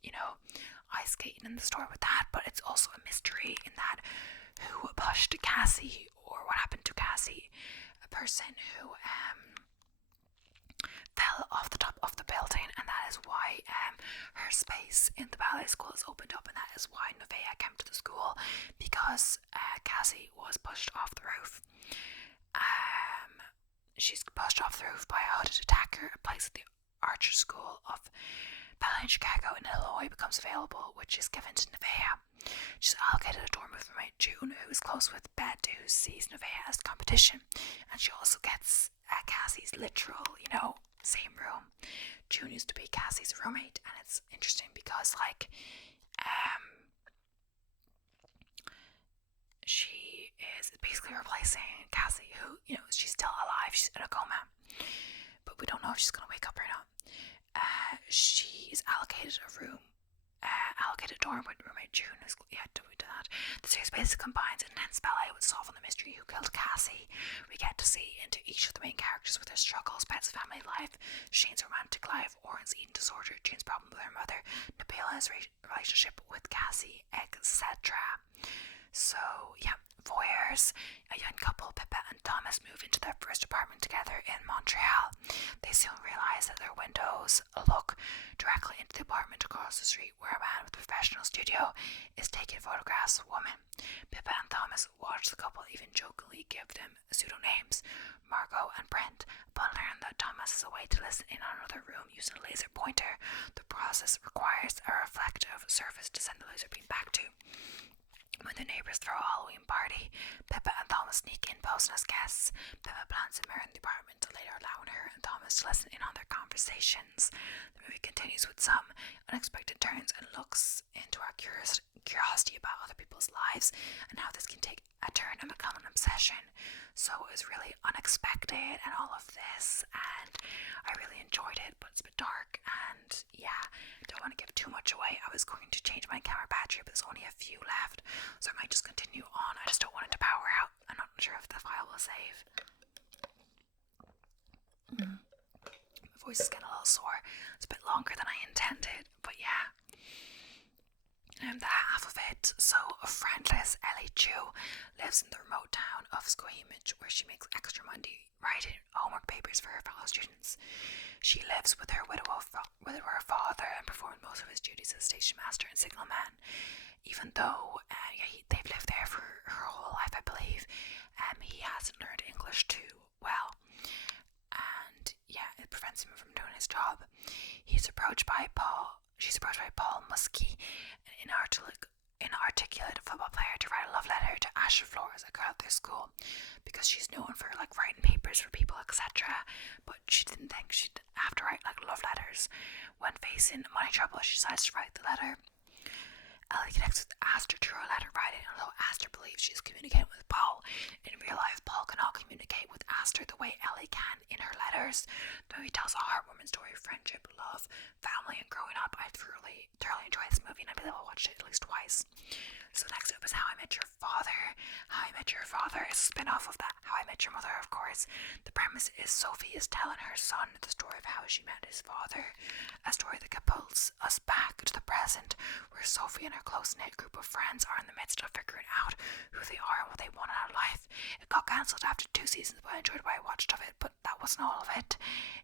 ice skating in the story with that, but it's also a mystery in that who pushed Cassie, or what happened to Cassie, a person who fell off the top of the building, and that is why her space in the ballet school is opened up, and that is why Nevaeh came to the school, because Cassie was pushed off the roof. She's pushed off the roof by a hooded attacker. A place at the Archer School of Ballet in Chicago in Illinois becomes available, which is given to Nevaeh. She's allocated a dorm with roommate June, who is close with Bette, who sees Nevaeh as competition, and she also gets Cassie's literal, same room. June used to be Cassie's roommate, and it's interesting because, she is basically replacing Cassie, who, she's still alive, she's in a coma, but we don't know if she's going to wake up or not. She's allocated a dorm with roommate June, who's do that. The series basically combines intense ballet with solving the mystery who killed Cassie. We get to see into each of the main characters with their struggles, Bette's family life, Shane's romantic life, Oren's eating disorder, Jane's problem with her mother, Nabila's relationship with Cassie, etc. So yeah, Voyeur years, a young couple, Pippa and Thomas, move into their first apartment together in Montreal. They soon realize that their windows look directly into the apartment across the street where a man with a professional studio is taking photographs of women. Pippa and Thomas watch the couple even jokingly give them pseudonames, Margot and Brent, but learn that Thomas is away to listen in on another room using a laser pointer. The process requires a reflective surface to send the laser beam back to. When the neighbours throw a Halloween party, Pippa and Thomas sneak in posing as guests. Pippa plants a mirror in the apartment, later allowing her and Thomas to listen in on their conversations. The movie continues with some unexpected turns and looks into our curiosity about other people's lives and how this can take a turn and become an obsession. So it was really unexpected and all of this, and I really enjoyed it, but it's a bit dark, and yeah, I don't want to give too much away. I was going to change my camera battery, but there's only a few left, so I might just continue on. I just don't want it to power out. I'm not sure if the file will save. My voice is getting a little sore. It's a bit longer than I intended, but yeah. The half of it. So a friendless Ellie Chu lives in the remote town of Squamish, where she makes extra money writing homework papers for her fellow students. She lives with her widower father and performs most of his duties as station master and signalman. Even though they've lived there for her whole life, I believe, he hasn't learned English too well, and yeah, it prevents him from doing his job. She's approached by Paul Muskie, an inarticulate football player, to write a love letter to Asher Flores, a girl at their school, because she's known for writing papers for people, etc. But she didn't think she'd have to write love letters. When facing money trouble, she decides to write the letter. Ellie connects with Aster through her letter writing, although Aster believes she's communicating with Paul. In real life, Paul cannot communicate with Aster the way Ellie can in her letters. The movie tells a heartwarming story of friendship, love, family, and growing up. I thoroughly enjoyed this movie, and I believe I'll watch it at least twice. So next up is How I Met Your Father. How I Met Your Father is a spin-off of that How I Met Your Mother, of course. The premise is Sophie is telling her son the story of how she met his father, a story that pulls us back to the present, where Sophie and her close-knit group of friends are in the midst of figuring out who they are and what they want out of life. It got cancelled after 2 seasons, but I enjoyed what I watched of it, but that wasn't all of it.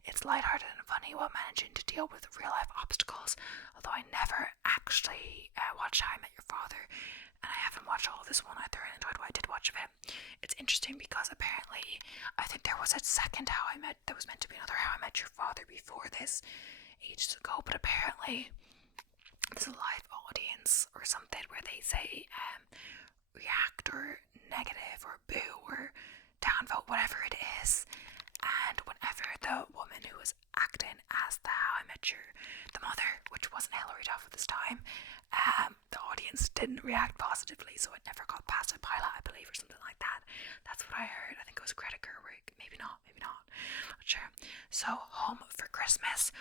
It's lighthearted and funny while managing to deal with real-life obstacles, although I never actually watched How I Met Your Father, and I haven't watched all of this one. I thoroughly enjoyed what I did watch of it. It's interesting because apparently I think there was a second there was meant to be another How I Met Your Father before this ages ago, but apparently there's a live audience or something where they say react or negative or boo or downvote, whatever it is, and whenever the woman who was acting as the How I Met the mother, which wasn't Hilary Duff at this time, the audience didn't react positively, so it never got past a pilot, I believe, or something like that. That's what I heard. I think it was Greta Gerwig. Maybe not. Not sure. So, Home for Christmas,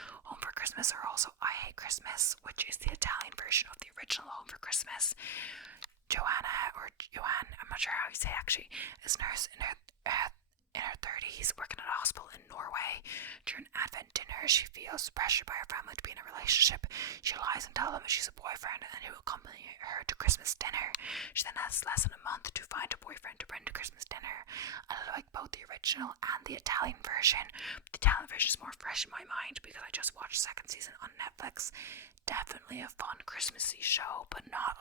or also I Hate Christmas, which is the Italian version of the original Home for Christmas. Joanne, I'm not sure how you say it actually, is a nurse in her 30s, working at a hospital in Norway. During Advent dinner, she feels pressured by her family to be in a relationship. She lies and tells them that she's a boyfriend and who will accompany her to Christmas dinner. She then has less than a month to find a boyfriend to bring to Christmas dinner. I like both the original and the Italian version. The Italian version is more fresh in my mind because I just watched the 2nd season on Netflix. Definitely a fun Christmassy show, but not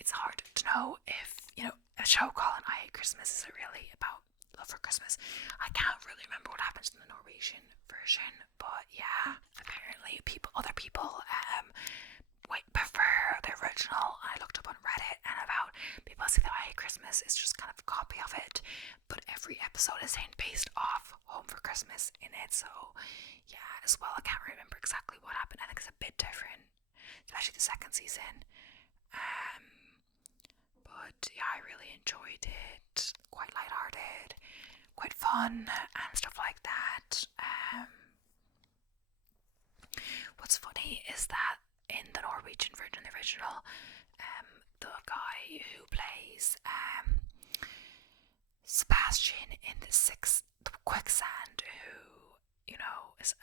it's hard to know if, a show called I Hate Christmas is really about love for Christmas. I can't really remember what happens in the Norwegian version, but yeah, apparently other people prefer the original. I looked up on Reddit and about people say that I Hate Christmas is just kind of a copy of it, but every episode is based off Home for Christmas in it, so yeah, as well, I can't remember exactly what happened. I think it's a bit different, especially the 2nd season. But yeah, I really enjoyed it. Quite lighthearted, quite fun, and stuff like that. What's funny is that in the Norwegian version, the original, the guy who plays Sebastian in the Quicksand, who is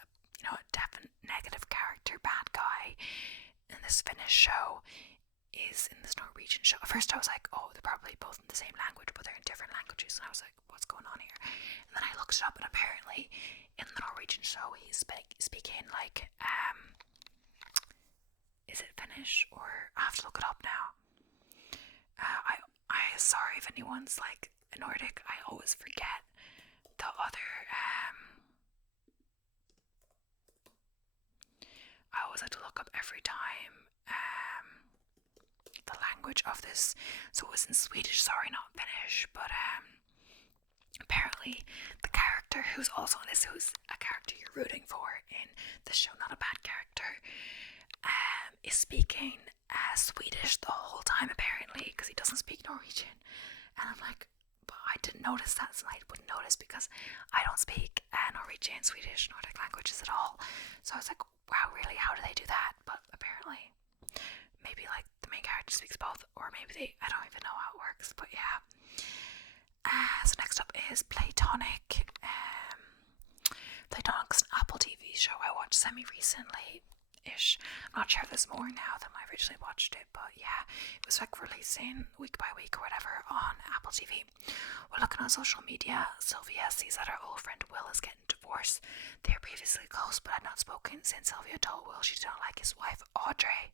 a definite negative character, bad guy in this Finnish show, is in this Norwegian show. At first I was like, oh, they're probably both in the same language, but they're in different languages, and I was like, what's going on here? And then I looked it up, and apparently in the Norwegian show he's speaking like, is it Finnish, or I have to look it up now. I sorry if anyone's like Nordic, I always forget the other, I always have to look up every time the language of this. So it was in Swedish, sorry, not Finnish, but apparently the character who's also in this, who's a character you're rooting for in the show, not a bad character, is speaking Swedish the whole time apparently, because he doesn't speak Norwegian. And I'm like, but I didn't notice that, so I wouldn't notice because I don't speak Norwegian, Swedish, Nordic languages at all. So I was like, wow, really, how do they do that? But apparently maybe like the main character speaks both, or maybe I don't even know how it works, but yeah. So next up is Platonic. Platonic's an Apple TV show I watched semi-recently-ish. I'm not sure if there's more now than I originally watched it, but yeah, it was like releasing week by week or whatever on Apple TV. While looking on social media, Sylvia sees that her old friend Will is getting divorced. They were previously close but had not spoken since Sylvia told Will she did not like his wife Audrey.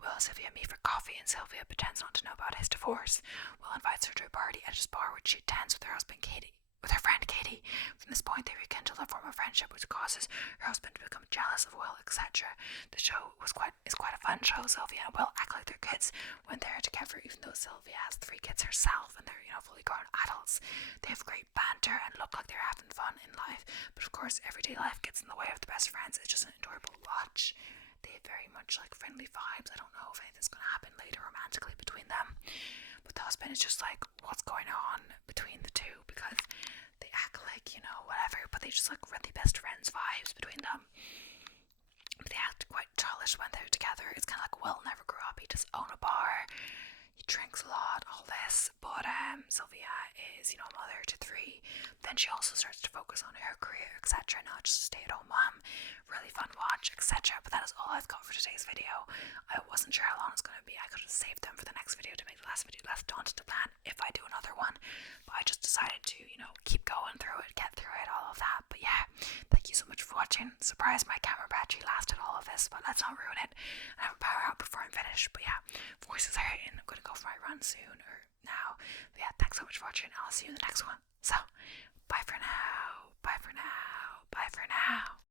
Will and Sylvia meet for coffee, and Sylvia pretends not to know about his divorce. Will invites her to a party at his bar, which she attends with her friend Katie. From this point, they rekindle a former friendship, which causes her husband to become jealous of Will, etc. The show is quite a fun show. Sylvia and Will act like they're kids when they're together, even though Sylvia has 3 kids herself and they're fully grown adults. They have great banter and look like they're having fun in life, but of course, everyday life gets in the way of the best friends. It's just an adorable watch. They have very much like friendly vibes. I don't know if anything's going to happen later romantically between them, but the husband is just like, what's going on between the two, because they act like, whatever, but they just like really best friends vibes between them. But they act quite childish when they're together. It's kind of like Will never grew up. He just own a bar, he drinks a lot, all this, but Sylvia is, mother to 3. Then she also starts to focus on her career, etc., not just a stay-at-home mom. Really fun watch, etc. But that is all I've got for today's video. I wasn't sure how long it's going to be. I could have saved them for the next video to make the last video less daunting to plan if I do another one, but I just decided to, keep going through it, get through it, all of that. But yeah, thank you so much for watching. Surprised my camera battery lasted all of this, but let's not ruin it. I have a power out before I'm finished. But yeah, voices are hurting. I'm going to go for my run soon, or now. But yeah, thanks so much for watching. I'll see you in the next one. So, bye for now. Bye for now. Bye for now.